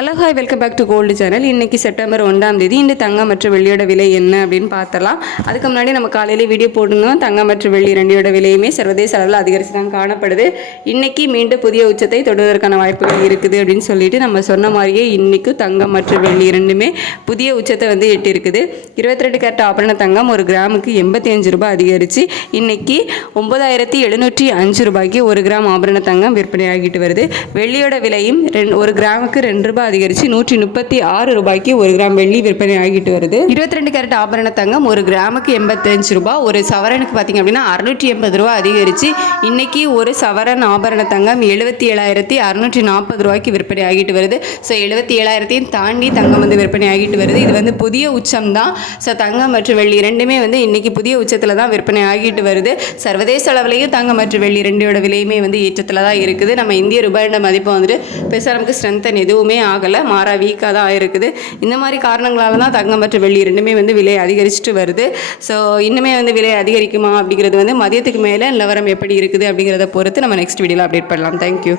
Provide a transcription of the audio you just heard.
Hello hi welcome back to Gold channel. இன்றைக்கி September 1ஆம் தேதி. இந்த தங்கம் மற்றும் வெள்ளியோட விலை என்ன அப்படின்னு பார்த்தலாம். அதுக்கு முன்னாடி நம்ம காலையிலே வீடியோ போடணும். தங்கம் மற்றும் வெள்ளி ரெண்டியோட விலையுமே சர்வதேச அளவில் அதிகரித்து தான் காணப்படுது. இன்றைக்கி மீண்டும் புதிய உச்சத்தை தொடுவதற்கான வாய்ப்புகள் இருக்குது அப்படின்னு சொல்லிட்டு நம்ம சொன்ன மாதிரியே இன்றைக்கும் தங்கம் மற்றும் வெள்ளி இரண்டுமே புதிய உச்சத்தை எட்டியிருக்குது. 22 கேரட் ஆபரண தங்கம் ஒரு கிராமுக்கு 85 ரூபாய் அதிகரித்து இன்றைக்கி 9705 ரூபாய்க்கு ஒரு கிராம் ஆபரண தங்கம் விற்பனையாகிட்டு வருது. வெள்ளியோட விலையும் ஒரு கிராமுக்கு 2 ரூபாய் அதிகரித்து 136 ரூபாய்க்கு ஒரு கிராம் வெள்ளி விற்பனை ஆகிட்டு வருது. 22 கேரட் ஆபரண தங்கம் ஒரு கிராமுக்கு 85 ரூபாய், ஒரு சவரனுக்கு பார்த்தீங்க அப்படின்னா 680 ரூபாய் அதிகரித்து இன்னைக்கு ஒரு சவரன் ஆபரண தங்கம் 77,640 ரூபாய்க்கு விற்பனை ஆகிட்டு வருது. ஸோ 77,000 தாண்டி தங்கம் விற்பனை ஆகிட்டு வருது. இது புதிய உச்சம் தான். ஸோ தங்கம் மற்றும் வெள்ளி ரெண்டுமே இன்னைக்கு புதிய உச்சத்தில் தான் விற்பனை ஆகிட்டு வருது. சர்வதேச அளவிலேயும் தங்கம் மற்றும் வெள்ளி ரெண்டோட விலையுமே ஏற்றத்தில் தான் இருக்குது. நம்ம இந்திய ரூபாயோட மதிப்பு பெருசாக நமக்கு ஸ்ட்ரென்தன் எதுவுமே ஆகலை, மாறா வீக்காக தான் இருக்குது. இந்த மாதிரி காரணங்களால தான் தங்கம் மற்றும் வெள்ளி ரெண்டுமே விலை அதிகரிச்சுட்டு வருது. ஸோ இன்னுமே விலை அதிகரிக்குமா அப்படிங்கிறது மதியத்துக்கு மேலே நிலவரம் எப்படி இருக்குது அப்படிங்கிறத பொறுத்து நம்ம நெக்ஸ்ட் வீடியோவில் அப்டேட் பண்ணலாம். தேங்க்யூ.